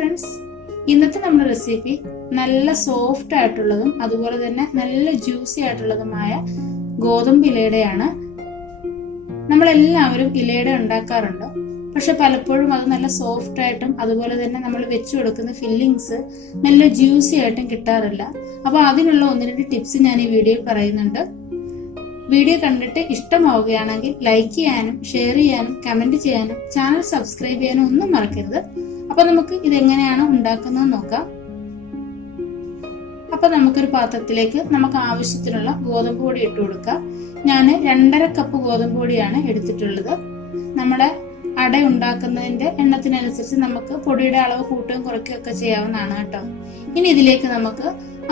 Friends, ഇന്നത്തെ നമ്മുടെ recipe നല്ല സോഫ്റ്റ് ആയിട്ടുള്ളതും അതുപോലെ തന്നെ നല്ല ജ്യൂസി ആയിട്ടുള്ളതുമായ ഗോതമ്പ് ഇലയുടെയാണ്. നമ്മളെല്ലാവരും ഇലയട ഉണ്ടാക്കാറുണ്ട്. പക്ഷെ പലപ്പോഴും അത് നല്ല സോഫ്റ്റ് ആയിട്ടും അതുപോലെ തന്നെ നമ്മൾ വെച്ചു കൊടുക്കുന്ന ഫില്ലിങ്സ് നല്ല ജ്യൂസി ആയിട്ടും കിട്ടാറില്ല. അപ്പൊ അതിനുള്ള ഒന്ന് രണ്ട് ടിപ്സ് ഞാൻ ഈ വീഡിയോയിൽ പറയുന്നുണ്ട്. വീഡിയോ കണ്ടിട്ട് ഇഷ്ടമാവുകയാണെങ്കിൽ ലൈക്ക് ചെയ്യാനും ഷെയർ ചെയ്യാനും കമന്റ് ചെയ്യാനും ചാനൽ സബ്സ്ക്രൈബ് ചെയ്യാനും ഒന്നും മറക്കരുത്. അപ്പൊ നമുക്ക് ഇതെങ്ങനെയാണ് ഉണ്ടാക്കുന്നത് നോക്കാം. അപ്പൊ നമുക്കൊരു പാത്രത്തിലേക്ക് നമുക്ക് ആവശ്യത്തിനുള്ള ഗോതമ്പ് പൊടി ഇട്ട് കൊടുക്കാം. ഞാൻ 2.5 കപ്പ് ഗോതമ്പ് പൊടിയാണ് എടുത്തിട്ടുള്ളത്. നമ്മുടെ അട ഉണ്ടാക്കുന്നതിന്റെ എണ്ണത്തിനനുസരിച്ച് നമുക്ക് പൊടിയുടെ അളവ് കൂട്ടുകയും കുറയ്ക്കുകയും ഒക്കെ ചെയ്യാവുന്നതാണ് കേട്ടോ. ഇനി ഇതിലേക്ക് നമുക്ക്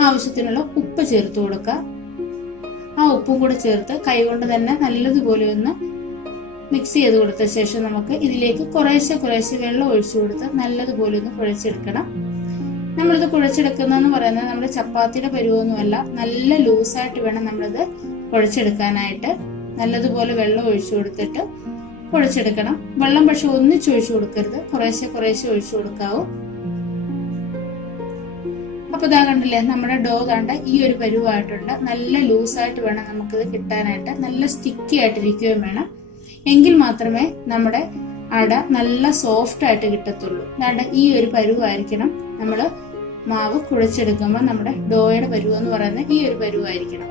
ആവശ്യത്തിനുള്ള ഉപ്പ് ചേർത്ത് കൊടുക്കാം. ആ ഉപ്പും കൂടെ ചേർത്ത് കൈകൊണ്ട് തന്നെ നല്ലതുപോലെ ഒന്ന് മിക്സ് ചെയ്ത് കൊടുത്ത ശേഷം നമുക്ക് ഇതിലേക്ക് കുറേശ്ശെ വെള്ളം ഒഴിച്ചു കൊടുത്ത് നല്ലതുപോലെ ഒന്ന് കുഴച്ചെടുക്കണം. നമ്മളിത് കുഴച്ചെടുക്കുന്നതെന്ന് പറയുന്നത് നമ്മുടെ ചപ്പാത്തിയുടെ പരുവൊന്നുമല്ല, നല്ല ലൂസായിട്ട് വേണം നമ്മളിത് കുഴച്ചെടുക്കാനായിട്ട്. നല്ലതുപോലെ വെള്ളം ഒഴിച്ചു കൊടുത്തിട്ട് കുഴച്ചെടുക്കണം. വെള്ളം പക്ഷെ ഒന്നിച്ചൊഴിച്ചു കൊടുക്കരുത്, കുറേശ്ശെ ഒഴിച്ചു കൊടുക്കാവൂ. അപ്പൊ ഇതാ കണ്ടില്ലേ, നമ്മുടെ ഡോ കണ്ട ഈ ഒരു പരുവായിട്ടുണ്ട്. നല്ല ലൂസായിട്ട് വേണം നമുക്കിത് കിട്ടാനായിട്ട്, നല്ല സ്റ്റിക്കി ആയിട്ടിരിക്കുകയും വേണം. എങ്കിൽ മാത്രമേ നമ്മുടെ അട നല്ല സോഫ്റ്റ് ആയിട്ട് കിട്ടത്തുള്ളൂ. അതാണ്ട് ഈ ഒരു പരുവായിരിക്കണം നമ്മൾ മാവ് കുഴച്ചെടുക്കുമ്പോൾ നമ്മുടെ ഡോയുടെ പരുവ് എന്ന് പറയുന്നത് ഈ ഒരു പരുവായിരിക്കണം.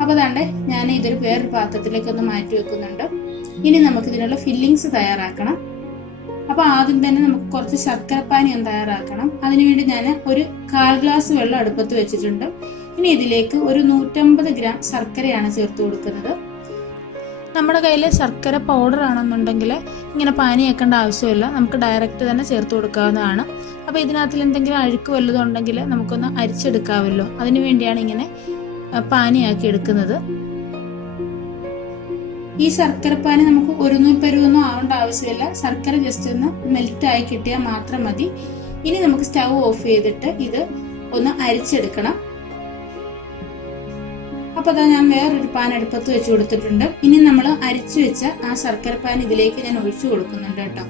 അപ്പൊ അതാണ്ട് ഞാൻ ഇതൊരു വേറൊരു പാത്രത്തിലേക്ക് ഒന്ന് മാറ്റി വെക്കുന്നുണ്ട്. ഇനി നമുക്ക് ഇതിനുള്ള ഫില്ലിങ്സ് തയ്യാറാക്കണം. അപ്പൊ ആദ്യം തന്നെ നമുക്ക് കുറച്ച് ശർക്കരപ്പാനി ഒന്ന് തയ്യാറാക്കണം. അതിനുവേണ്ടി ഞാൻ ഒരു 1/4 ഗ്ലാസ് വെള്ളം അടുപ്പത്ത് വെച്ചിട്ടുണ്ട്. ഇനി ഇതിലേക്ക് ഒരു 150 ഗ്രാം ശർക്കരയാണ് ചേർത്ത് കൊടുക്കുന്നത്. നമ്മുടെ കയ്യിൽ ശർക്കര പൗഡർ ആണെന്നുണ്ടെങ്കിൽ ഇങ്ങനെ പാനി വെക്കേണ്ട ആവശ്യമില്ല, നമുക്ക് ഡയറക്റ്റ് തന്നെ ചേർത്ത് കൊടുക്കാവുന്നതാണ്. അപ്പൊ ഇതിനകത്തിൽ എന്തെങ്കിലും അഴുക്ക് വല്ലതും ഉണ്ടെങ്കിൽ നമുക്കൊന്ന് അരിച്ചെടുക്കാമല്ലോ, അതിനു വേണ്ടിയാണ് ഇങ്ങനെ പാനിയാക്കി എടുക്കുന്നത്. ഈ ശർക്കരപ്പാനി നമുക്ക് ഒരു നൂൽപ്പരുവൊന്നും ആവേണ്ട ആവശ്യമില്ല, ശർക്കര ജസ്റ്റ് ഒന്ന് മെൽറ്റ് ആയി കിട്ടിയാൽ മാത്രം മതി. ഇനി നമുക്ക് സ്റ്റൗ ഓഫ് ചെയ്തിട്ട് ഇത് ഒന്ന് അരിച്ചെടുക്കണം. അപ്പൊ അതാ ഞാൻ വേറൊരു പാൻ അടുപ്പത്ത് വെച്ച് കൊടുത്തിട്ടുണ്ട്. ഇനി നമ്മൾ അരിച്ചു വെച്ച ആ ശർക്കരപ്പാനി ഇതിലേക്ക് ഞാൻ ഒഴിച്ചു കൊടുക്കുന്നുണ്ട് കേട്ടോ.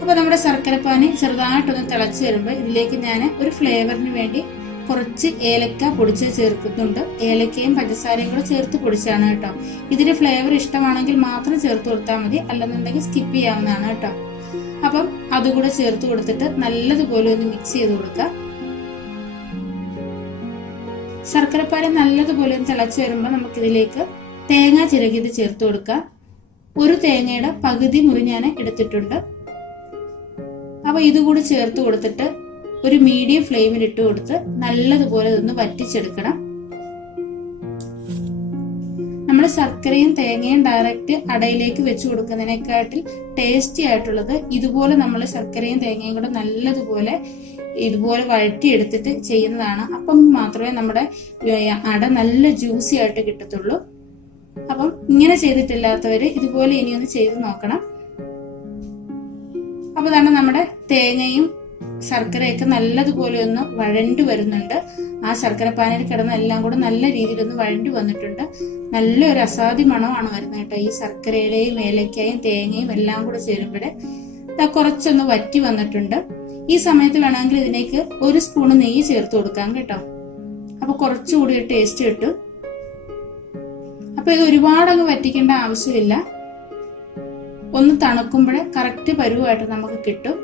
അപ്പൊ നമ്മുടെ ശർക്കരപ്പാനി ചെറുതായിട്ടൊന്ന് തിളച്ചു വരുമ്പോൾ ഇതിലേക്ക് ഞാൻ ഒരു ഫ്ലേവറിന് വേണ്ടി കുറച്ച് ഏലക്ക പൊടിച്ച് ചേർക്കുന്നുണ്ട്. ഏലക്കയും പഞ്ചസാരയും കൂടെ ചേർത്ത് പൊടിച്ചാണ് കേട്ടോ. ഇതിന്റെ ഫ്ലേവർ ഇഷ്ടമാണെങ്കിൽ മാത്രം ചേർത്ത് കൊടുത്താൽ മതി, അല്ലെന്നുണ്ടെങ്കിൽ സ്കിപ്പ് ചെയ്യാവുന്നതാണ് കേട്ടോ. അപ്പം അതുകൂടെ ചേർത്ത് കൊടുത്തിട്ട് നല്ലതുപോലെ ഒന്ന് മിക്സ് ചെയ്ത് കൊടുക്കാം. ശർക്കരപ്പാനി നല്ലതുപോലെ ഒന്ന് തിളച്ചു വരുമ്പോൾ നമുക്കിതിലേക്ക് തേങ്ങ ചിരകിയത് ചേർത്ത് കൊടുക്കാം. ഒരു തേങ്ങയുടെ പകുതി മുറി ഞാൻ എടുത്തിട്ടുണ്ട്. അപ്പൊ ഇതുകൂടി ചേർത്ത് കൊടുത്തിട്ട് ഒരു മീഡിയം ഫ്ലെയിമിൽ ഇട്ട് കൊടുത്ത് നല്ലതുപോലെ ഒന്ന് വറ്റിച്ചെടുക്കണം. നമ്മൾ ശർക്കരയും തേങ്ങയും ഡയറക്റ്റ് അടയിലേക്ക് വെച്ച് കൊടുക്കുന്നതിനെക്കാട്ടിൽ ടേസ്റ്റി ആയിട്ടുള്ളത് ഇതുപോലെ നമ്മൾ ശർക്കരയും തേങ്ങയും കൂടെ നല്ലതുപോലെ ഇതുപോലെ വഴറ്റിയെടുത്തിട്ട് ചെയ്യുന്നതാണ്. അപ്പം മാത്രമേ നമ്മുടെ അട നല്ല ജ്യൂസി ആയിട്ട് കിട്ടത്തുള്ളൂ. അപ്പം ഇങ്ങനെ ചെയ്തിട്ടില്ലാത്തവര് ഇതുപോലെ ഇനിയൊന്ന് ചെയ്ത് നോക്കണം. അപ്പൊ തന്നെ നമ്മുടെ തേങ്ങയും ശർക്കരയൊക്കെ നല്ലതുപോലെ ഒന്ന് വഴണ്ടു വരുന്നുണ്ട്. ആ ശർക്കരപ്പാനിയിൽ കിടന്ന എല്ലാം കൂടെ നല്ല രീതിയിൽ ഒന്ന് വഴണ്ടു വന്നിട്ടുണ്ട്. നല്ലൊരു അസാധ്യ മണമാണ് വരുന്നത് കേട്ടോ. ഈ ശർക്കരയുടെയും ഏലക്കായും തേങ്ങയും എല്ലാം കൂടെ ചേരുമ്പോഴേ കുറച്ചൊന്ന് വറ്റി വന്നിട്ടുണ്ട്. ഈ സമയത്ത് വേണമെങ്കിൽ ഇതിലേക്ക് 1 സ്പൂണ് നെയ്യ് ചേർത്ത് കൊടുക്കാം കേട്ടോ. അപ്പൊ കുറച്ചുകൂടി ടേസ്റ്റ് കിട്ടും. അപ്പൊ ഇത് ഒരുപാടങ്ങ് വറ്റിക്കേണ്ട ആവശ്യമില്ല, ഒന്ന് തണുക്കുമ്പോഴേ കറക്റ്റ് പരുവായിട്ട് നമുക്ക് കിട്ടും.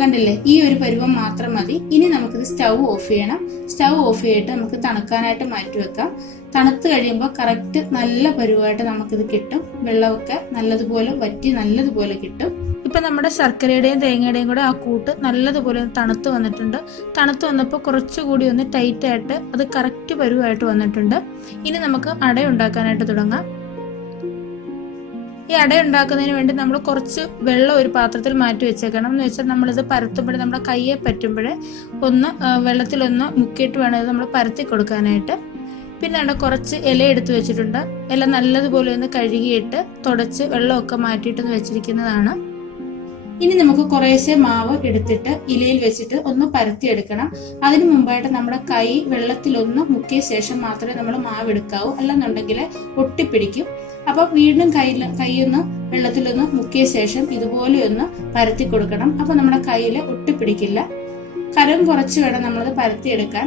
കണ്ടില്ലേ, ഈ ഒരു പരുവം മാത്രം മതി. ഇനി നമുക്കിത് സ്റ്റൗ ഓഫ് ചെയ്യണം. സ്റ്റൗ ഓഫ് ചെയ്തിട്ട് നമുക്ക് തണുക്കാനായിട്ട് മാറ്റി വെക്കാം. തണുത്ത് കഴിയുമ്പോൾ കറക്റ്റ് നല്ല പരുവായിട്ട് നമുക്കിത് കിട്ടും. വെള്ളമൊക്കെ നല്ലതുപോലെ വറ്റി നല്ലതുപോലെ കിട്ടും. ഇപ്പൊ നമ്മുടെ ശർക്കരയുടെയും തേങ്ങയുടെയും കൂടെ ആ കൂട്ട് നല്ലതുപോലെ തണുത്ത് വന്നിട്ടുണ്ട്. തണുത്ത് വന്നപ്പോൾ കുറച്ചുകൂടി ഒന്ന് ടൈറ്റ് ആയിട്ട് അത് കറക്റ്റ് പരുവായിട്ട് വന്നിട്ടുണ്ട്. ഇനി നമുക്ക് അട ഉണ്ടാക്കാനായിട്ട് തുടങ്ങാം. ഈ അട ഉണ്ടാക്കുന്നതിന് വേണ്ടി നമ്മൾ കുറച്ച് വെള്ളം ഒരു പാത്രത്തിൽ മാറ്റി വെച്ചേക്കണം. എന്ന് വെച്ചാൽ നമ്മളിത് പരത്തുമ്പോഴേ നമ്മുടെ കയ്യെ പറ്റുമ്പോഴേ ഒന്ന് വെള്ളത്തിലൊന്ന് മുക്കിയിട്ട് വേണം ഇത് നമ്മൾ പരത്തി കൊടുക്കാനായിട്ട്. പിന്നെ അവിടെ കുറച്ച് ഇല എടുത്ത് വെച്ചിട്ടുണ്ട്. ഇല നല്ലതുപോലെ ഒന്ന് കഴുകിയിട്ട് തുടച്ച് വെള്ളമൊക്കെ മാറ്റിയിട്ടൊന്ന് വെച്ചിരിക്കുന്നതാണ്. ഇനി നമുക്ക് കുറേശ്ശെ മാവ് എടുത്തിട്ട് ഇലയിൽ വെച്ചിട്ട് ഒന്ന് പരത്തിയെടുക്കണം. അതിനു മുമ്പായിട്ട് നമ്മുടെ കൈ വെള്ളത്തിലൊന്ന് മുക്കിയ ശേഷം മാത്രമേ നമ്മൾ മാവ് എടുക്കാവൂ, അല്ലെന്നുണ്ടെങ്കിൽ ഒട്ടിപ്പിടിക്കും. അപ്പൊ വീണ്ടും കൈയൊന്ന് വെള്ളത്തിലൊന്ന് മുക്കിയ ശേഷം ഇതുപോലെ ഒന്ന് പരത്തി കൊടുക്കണം. അപ്പൊ നമ്മുടെ കയ്യിൽ ഒട്ടിപ്പിടിക്കില്ല. കനം കുറച്ച് വേണം നമ്മളത് പരത്തിയെടുക്കാൻ.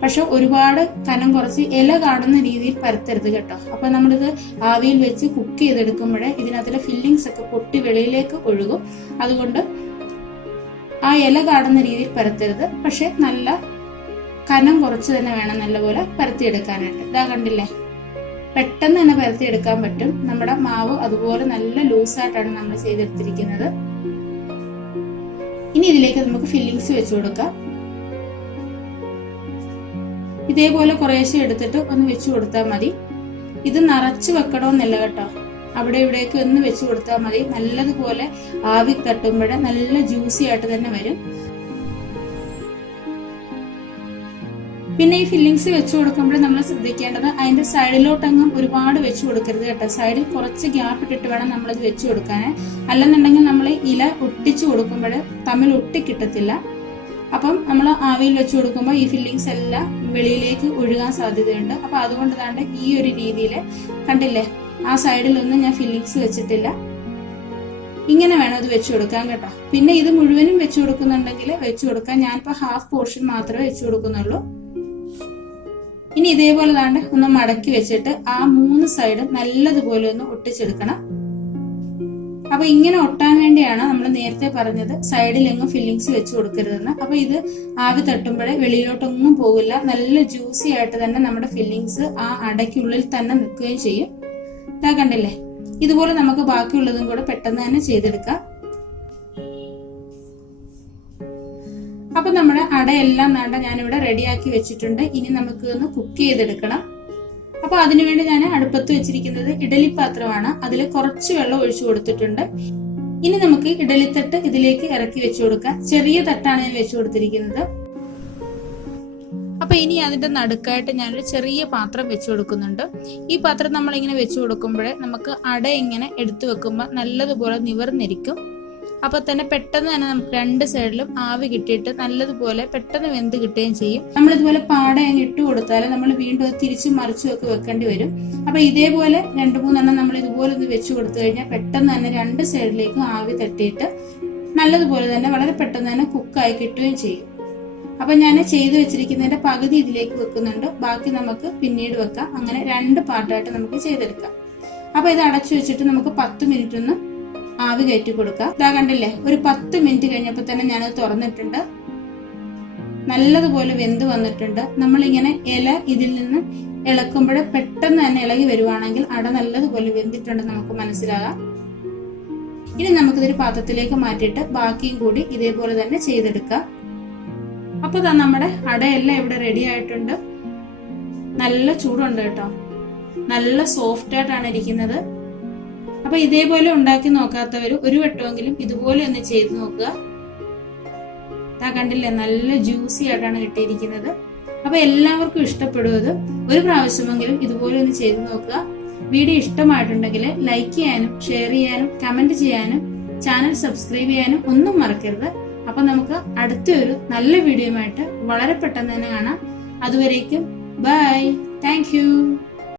പക്ഷെ ഒരുപാട് കനം കുറച്ച് ഇല കാണുന്ന രീതിയിൽ പരത്തരുത് കേട്ടോ. അപ്പൊ നമ്മളിത് ആവിയിൽ വെച്ച് കുക്ക് ചെയ്തെടുക്കുമ്പോഴേ ഇതിനകത്തിലെ ഫില്ലിങ്സ് ഒക്കെ പൊട്ടി വെളിയിലേക്ക് ഒഴുകും. അതുകൊണ്ട് ആ ഇല കാണുന്ന രീതിയിൽ പരത്തരുത്. പക്ഷെ നല്ല കനം കുറച്ച് തന്നെ വേണം നല്ലപോലെ പരത്തിയെടുക്കാനായിട്ട്. ഇതാ കണ്ടില്ലേ, പെട്ടെന്ന് തന്നെ പരത്തിയെടുക്കാൻ പറ്റും. നമ്മുടെ മാവ് അതുപോലെ നല്ല ലൂസായിട്ടാണ് നമ്മൾ ചെയ്തെടുത്തിരിക്കുന്നത്. ഇനി ഇതിലേക്ക് നമുക്ക് ഫില്ലിങ്സ് വെച്ചു കൊടുക്കാം. ഇതേപോലെ കുറേശ്ശെ എടുത്തിട്ട് ഒന്ന് വെച്ചു കൊടുത്താൽ മതി. ഇത് നിറച്ച് വെക്കണമെന്നില്ല കേട്ടോ, അവിടെ ഇവിടേക്ക് ഒന്ന് വെച്ചു കൊടുത്താൽ മതി. നല്ലതുപോലെ ആവി തട്ടുമ്പോഴേ നല്ല ജ്യൂസി ആയിട്ട് തന്നെ വരും. പിന്നെ ഈ ഫില്ലിങ്സ് വെച്ചു കൊടുക്കുമ്പോൾ നമ്മൾ ശ്രദ്ധിക്കേണ്ടത് അതിന്റെ സൈഡിലോട്ടങ്ങും ഒരുപാട് വെച്ചു കൊടുക്കരുത് കേട്ടോ. സൈഡിൽ കുറച്ച് ഗ്യാപ്പ് ഇട്ടിട്ട് വേണം നമ്മളിത് വെച്ചു കൊടുക്കാൻ. അല്ലെന്നുണ്ടെങ്കിൽ നമ്മൾ ഇല ഒട്ടിച്ചു കൊടുക്കുമ്പോൾ തമ്മിൽ ഒട്ടിക്കിട്ടത്തില്ല. അപ്പം നമ്മൾ ആവിയിൽ വെച്ചു കൊടുക്കുമ്പോൾ ഈ ഫില്ലിങ്സ് എല്ലാം വെളിയിലേക്ക് ഒഴുകാൻ സാധ്യതയുണ്ട്. അപ്പൊ അതുകൊണ്ട് തന്നെ ഈ ഒരു രീതിയിൽ കണ്ടില്ലേ, ആ സൈഡിലൊന്നും ഞാൻ ഫില്ലിങ്സ് വെച്ചിട്ടില്ല. ഇങ്ങനെ വേണം ഇത് വെച്ചു കൊടുക്കാൻ കേട്ടോ. പിന്നെ ഇത് മുഴുവനും വെച്ചു കൊടുക്കുന്നുണ്ടെങ്കിൽ വെച്ചു കൊടുക്കാൻ. ഞാനിപ്പോ ഹാഫ് പോർഷൻ മാത്രമേ വെച്ചു കൊടുക്കുന്നുള്ളൂ. ഇനി ഇതേപോലെ താണ്ട് ഒന്ന് മടക്കി വെച്ചിട്ട് ആ 3 സൈഡും നല്ലതുപോലെ ഒന്ന് ഒട്ടിച്ചെടുക്കണം. അപ്പൊ ഇങ്ങനെ ഒട്ടാൻ വേണ്ടിയാണ് നമ്മൾ നേരത്തെ പറഞ്ഞത് സൈഡിലെങ്ങും ഫില്ലിങ്സ് വെച്ച് കൊടുക്കരുതെന്ന്. അപ്പൊ ഇത് ആവി തട്ടുമ്പോഴേ വെളിയിലോട്ടൊന്നും പോകില്ല. നല്ല ജ്യൂസി ആയിട്ട് തന്നെ നമ്മുടെ ഫില്ലിങ്സ് ആ അടയ്ക്കുള്ളിൽ തന്നെ നിൽക്കുകയും ചെയ്യും. ഇതാ കണ്ടില്ലേ, ഇതുപോലെ നമുക്ക് ബാക്കിയുള്ളതും കൂടെ പെട്ടെന്ന് തന്നെ ചെയ്തെടുക്കാം. അപ്പൊ നമ്മുടെ അടയെല്ലാം ഞാനിവിടെ റെഡിയാക്കി വെച്ചിട്ടുണ്ട്. ഇനി നമുക്ക് ഒന്ന് കുക്ക് ചെയ്തെടുക്കണം. അപ്പൊ അതിനുവേണ്ടി ഞാൻ അടുപ്പത്ത് വെച്ചിരിക്കുന്നത് ഇഡലി പാത്രമാണ്. അതിൽ കുറച്ച് വെള്ളം ഒഴിച്ചു കൊടുത്തിട്ടുണ്ട്. ഇനി നമുക്ക് ഇഡലിത്തട്ട് ഇതിലേക്ക് ഇറക്കി വെച്ചു കൊടുക്കാം. ചെറിയ തട്ടാണ് ഞാൻ വെച്ചു കൊടുത്തിരിക്കുന്നത്. അപ്പൊ ഇനി അതിന്റെ നടുക്കായിട്ട് ഞാനൊരു ചെറിയ പാത്രം വെച്ചു കൊടുക്കുന്നുണ്ട്. ഈ പാത്രം നമ്മളിങ്ങനെ വെച്ചു കൊടുക്കുമ്പോഴേ നമുക്ക് അട ഇങ്ങനെ എടുത്തു വെക്കുമ്പോൾ നല്ലതുപോലെ നിവർന്നിരിക്കും. അപ്പൊ തന്നെ പെട്ടെന്ന് തന്നെ നമുക്ക് 2 സൈഡിലും ആവി കിട്ടിയിട്ട് നല്ലതുപോലെ പെട്ടെന്ന് വെന്ത് കിട്ടുകയും ചെയ്യും. നമ്മളിതുപോലെ പാട അങ്ങ് ഇട്ട് കൊടുത്താൽ നമ്മൾ വീണ്ടും തിരിച്ചും മറിച്ചും ഒക്കെ വെക്കേണ്ടി വരും. അപ്പൊ ഇതേപോലെ 2-3 നമ്മൾ ഇതുപോലെ ഒന്ന് വെച്ചു കൊടുത്തു കഴിഞ്ഞാൽ പെട്ടെന്ന് തന്നെ 2 സൈഡിലേക്കും ആവി തട്ടിയിട്ട് നല്ലതുപോലെ തന്നെ വളരെ പെട്ടെന്ന് തന്നെ കുക്കായി കിട്ടുകയും ചെയ്യും. അപ്പൊ ഞാൻ ചെയ്ത് വെച്ചിരിക്കുന്നതിന്റെ പകുതി ഇതിലേക്ക് വെക്കുന്നുണ്ട്. ബാക്കി നമുക്ക് പിന്നീട് വെക്കാം. അങ്ങനെ 2 പാർട്ടായിട്ട് നമുക്ക് ചെയ്തെടുക്കാം. അപ്പൊ ഇത് അടച്ചു വെച്ചിട്ട് നമുക്ക് 10 മിനിറ്റ് ഒന്ന് ആവി കയറ്റി കൊടുക്കാം. ഇതാ കണ്ടില്ലേ, ഒരു 10 മിനിറ്റ് കഴിഞ്ഞപ്പോ തന്നെ ഞാനത് തുറന്നിട്ടുണ്ട്. നല്ലതുപോലെ വെന്ത് വന്നിട്ടുണ്ട്. നമ്മളിങ്ങനെ ഇല ഇതിൽ നിന്ന് ഇളക്കുമ്പോൾ പെട്ടെന്ന് തന്നെ ഇളകി വരുവാണെങ്കിൽ അട നല്ലതുപോലെ വെന്തിട്ടുണ്ടെന്ന് നമുക്ക് മനസ്സിലാകാം. ഇനി നമുക്കിതൊരു പാത്രത്തിലേക്ക് മാറ്റിയിട്ട് ബാക്കിയും കൂടി ഇതേപോലെ തന്നെ ചെയ്തെടുക്കാം. അപ്പൊ നമ്മുടെ അടയെല്ലാം ഇവിടെ റെഡി ആയിട്ടുണ്ട്. നല്ല ചൂടുണ്ട് കേട്ടോ, നല്ല സോഫ്റ്റ് ആയിട്ടാണ് ഇരിക്കുന്നത്. അപ്പൊ ഇതേപോലെ ഉണ്ടാക്കി നോക്കാത്തവര് ഒരു വട്ടമെങ്കിലും ഇതുപോലെ ഒന്ന് ചെയ്ത് നോക്കുക. കണ്ടില്ലേ, നല്ല ജ്യൂസി ആയിട്ടാണ് കിട്ടിയിരിക്കുന്നത്. അപ്പൊ എല്ലാവർക്കും ഇഷ്ടപ്പെടുന്നത്. ഒരു പ്രാവശ്യമെങ്കിലും ഇതുപോലെ ഒന്ന് ചെയ്ത് നോക്കുക. വീഡിയോ ഇഷ്ടമായിട്ടുണ്ടെങ്കിൽ ലൈക്ക് ചെയ്യാനും ഷെയർ ചെയ്യാനും കമന്റ് ചെയ്യാനും ചാനൽ സബ്സ്ക്രൈബ് ചെയ്യാനും ഒന്നും മറക്കരുത്. അപ്പൊ നമുക്ക് അടുത്തൊരു നല്ല വീഡിയോയുമായിട്ട് വളരെ പെട്ടെന്ന് തന്നെ കാണാം. അതുവരേക്കും ബൈ, താങ്ക് യു.